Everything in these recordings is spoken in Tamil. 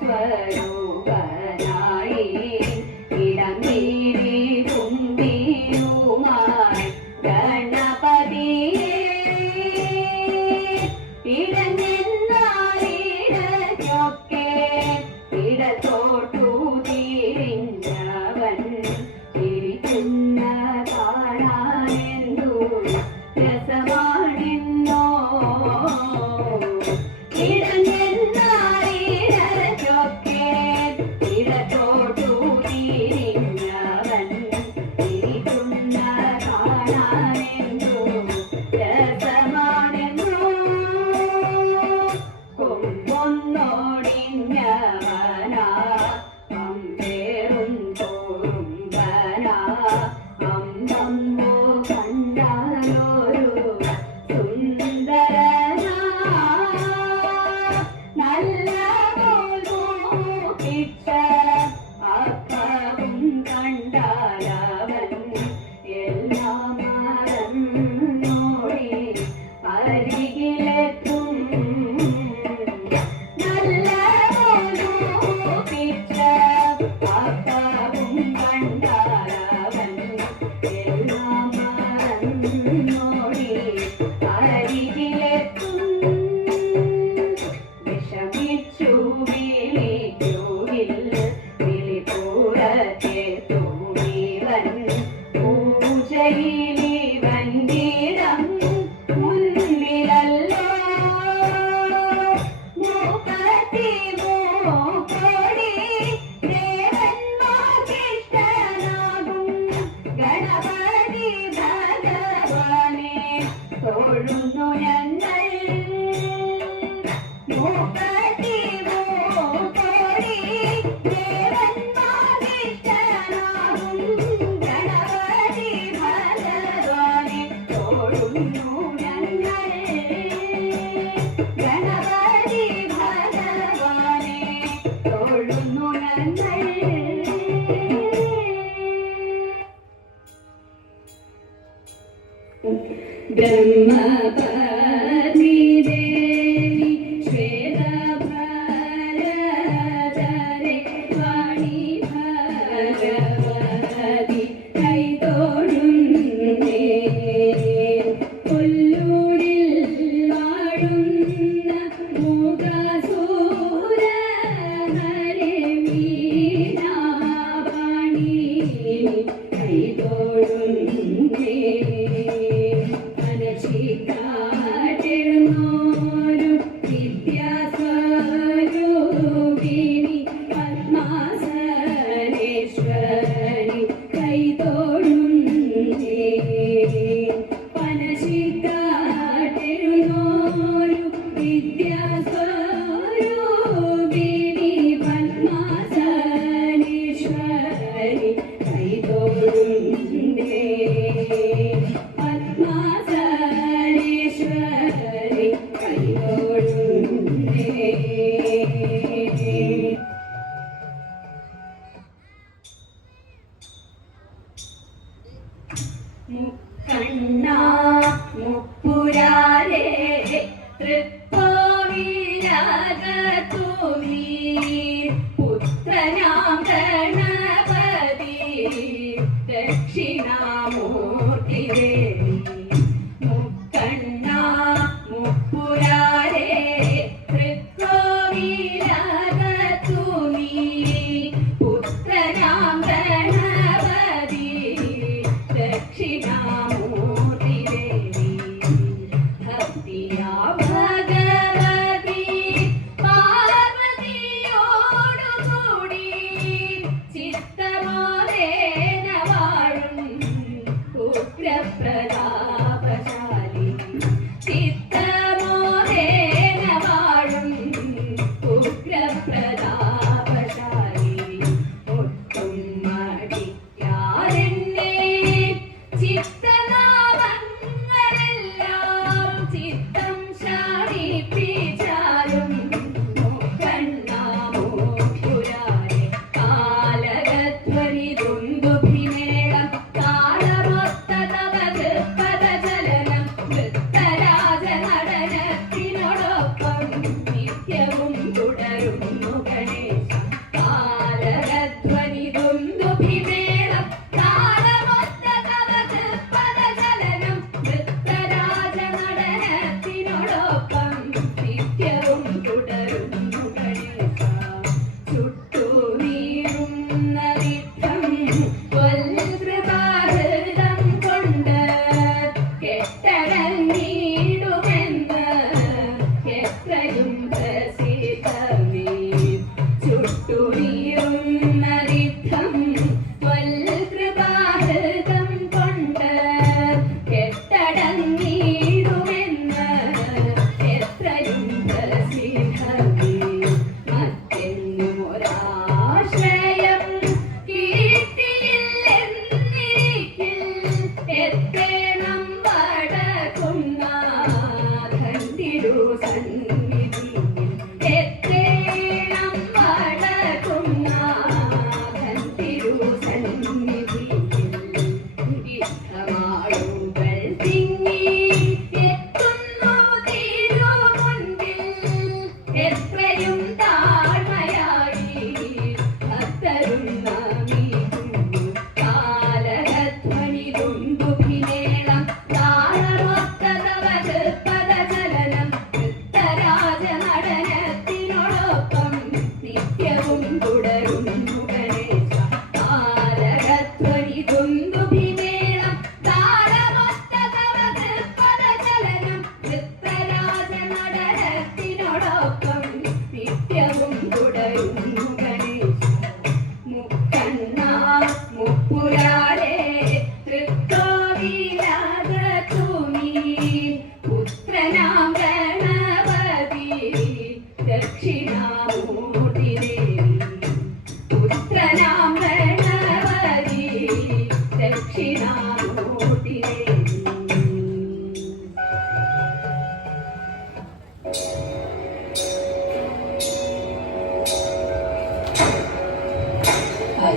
对，然后我。നിന്നാ മുപ്പുരാലേ തൃപ്തി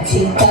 ಚಿತ್ತ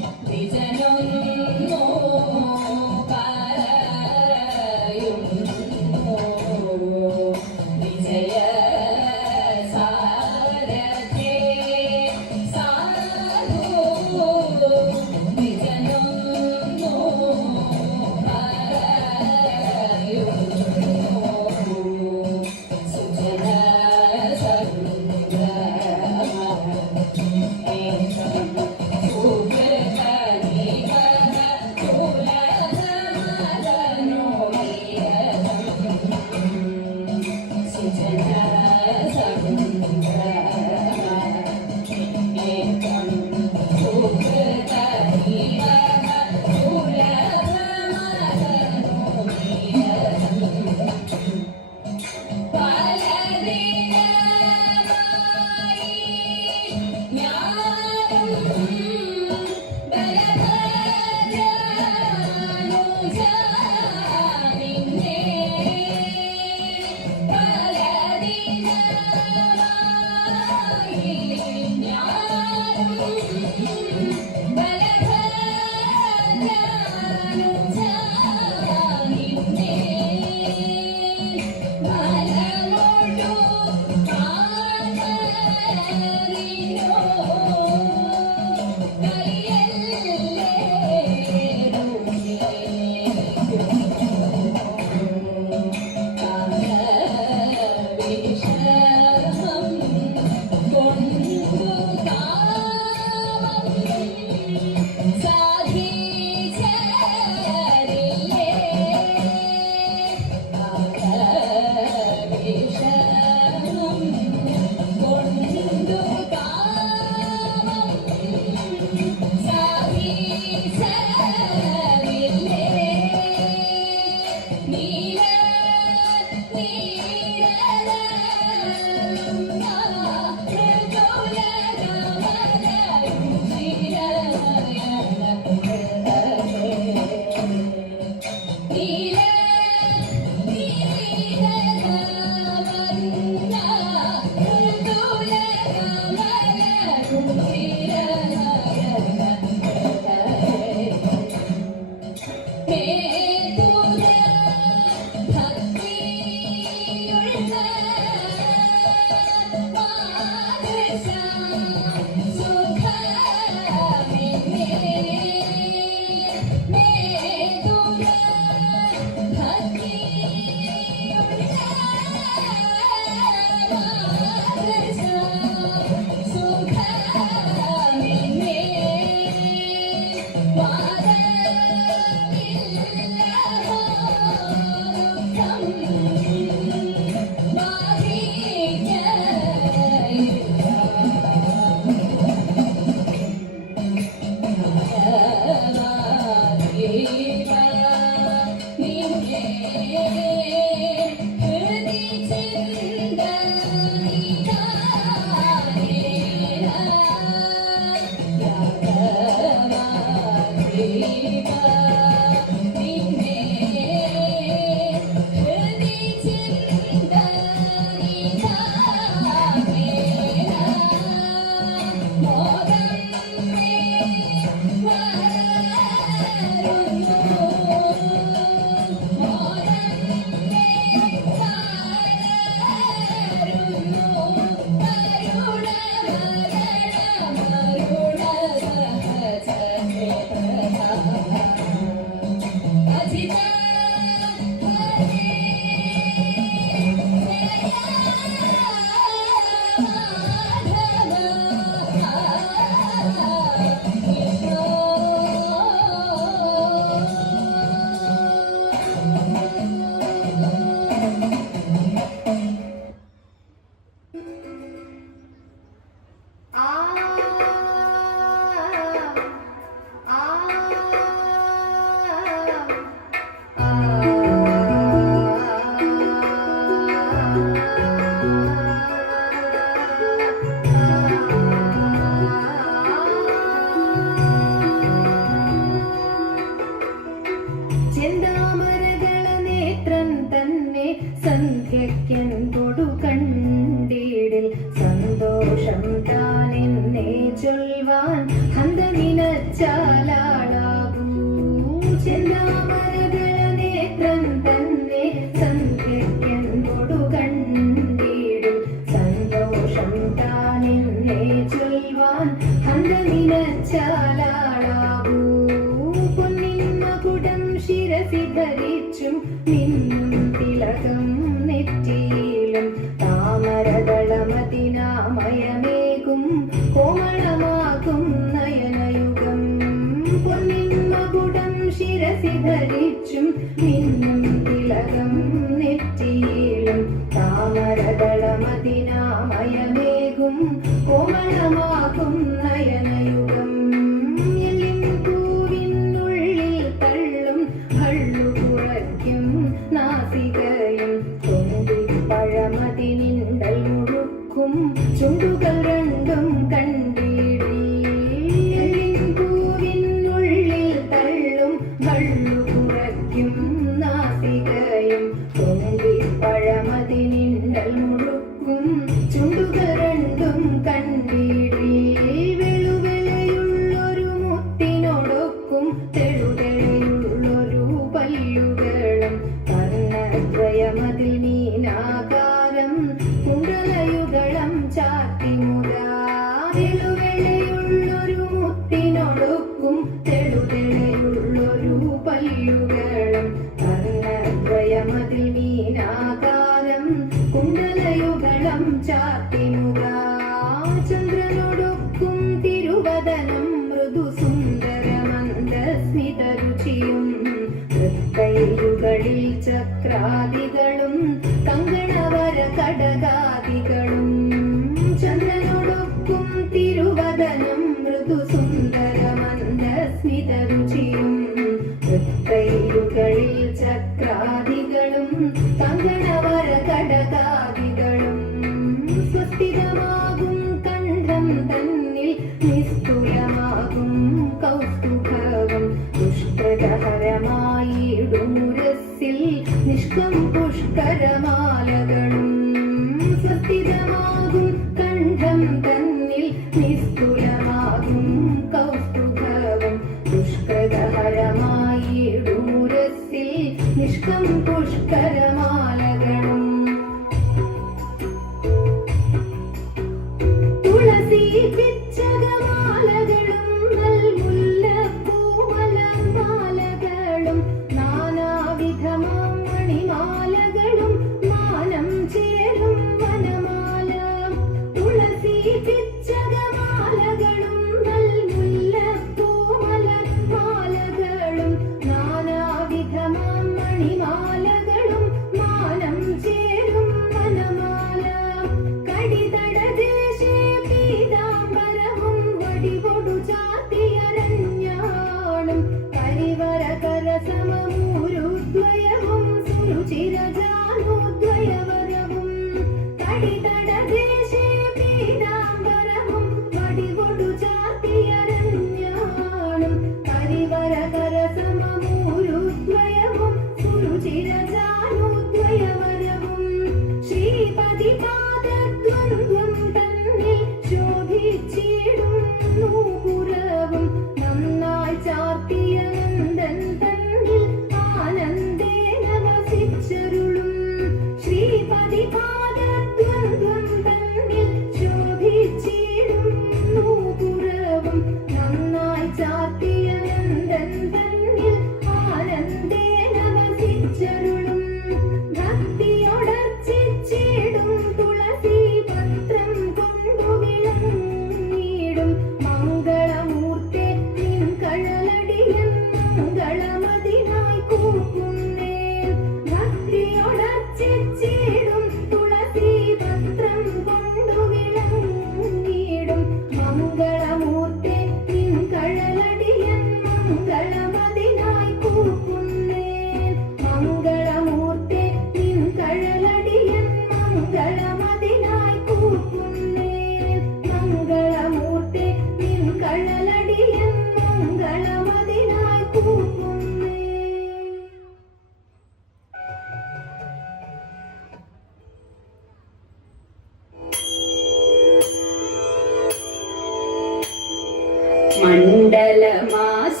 മണ്ഡലമാസ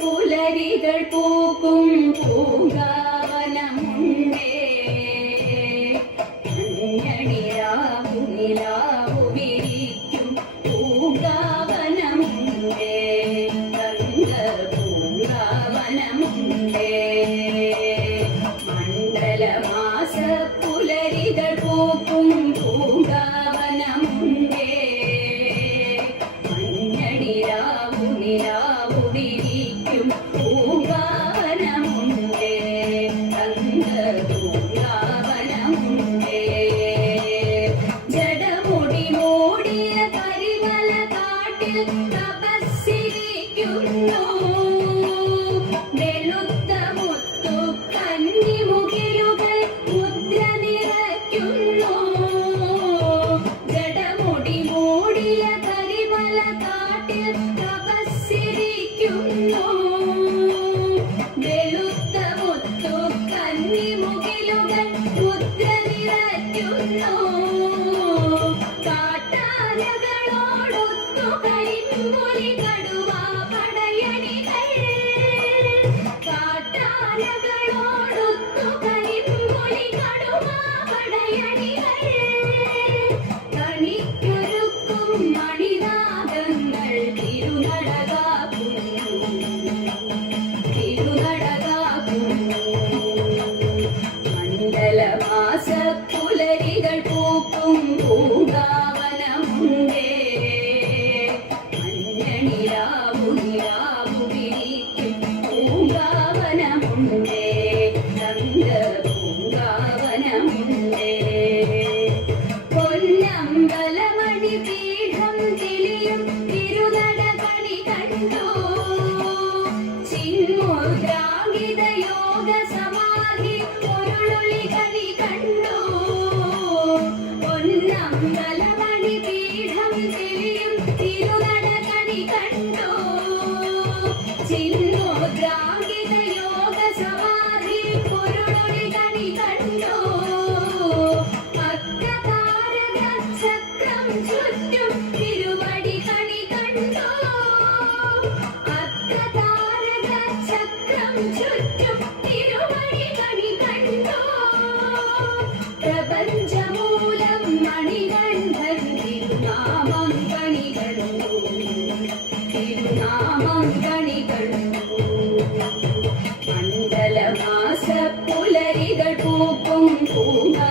പുലരികൾ പൂക്കും. Amen. நாமம் கணிதலும் திருநாமம் கணிதலும் மண்டல மாச புலரிகள் பூக்கும் பூங்கா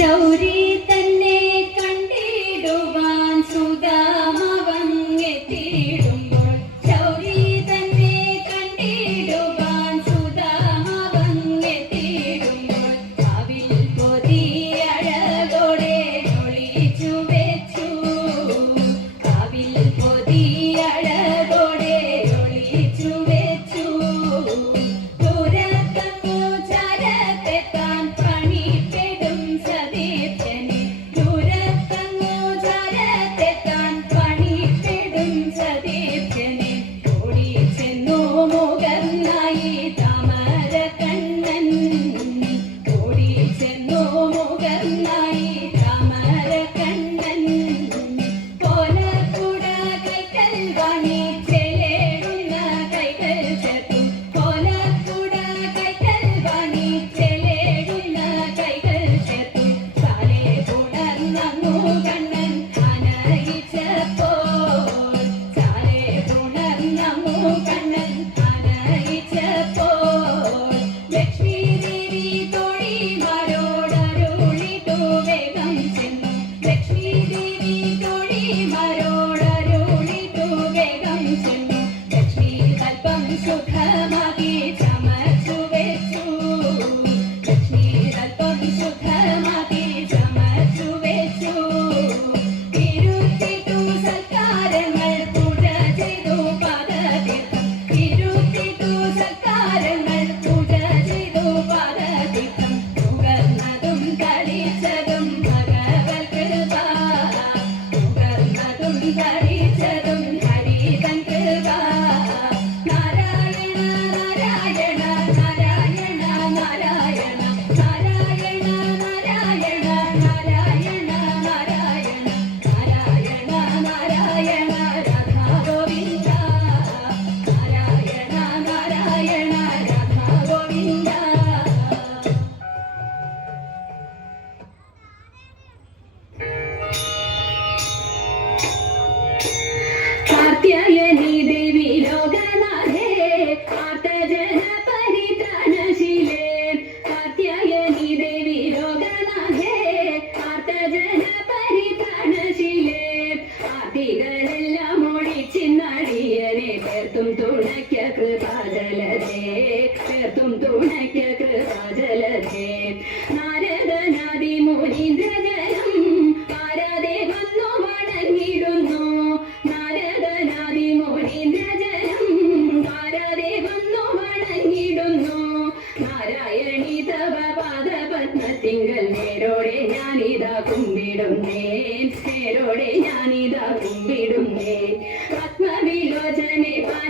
ശൗരീത भजने मन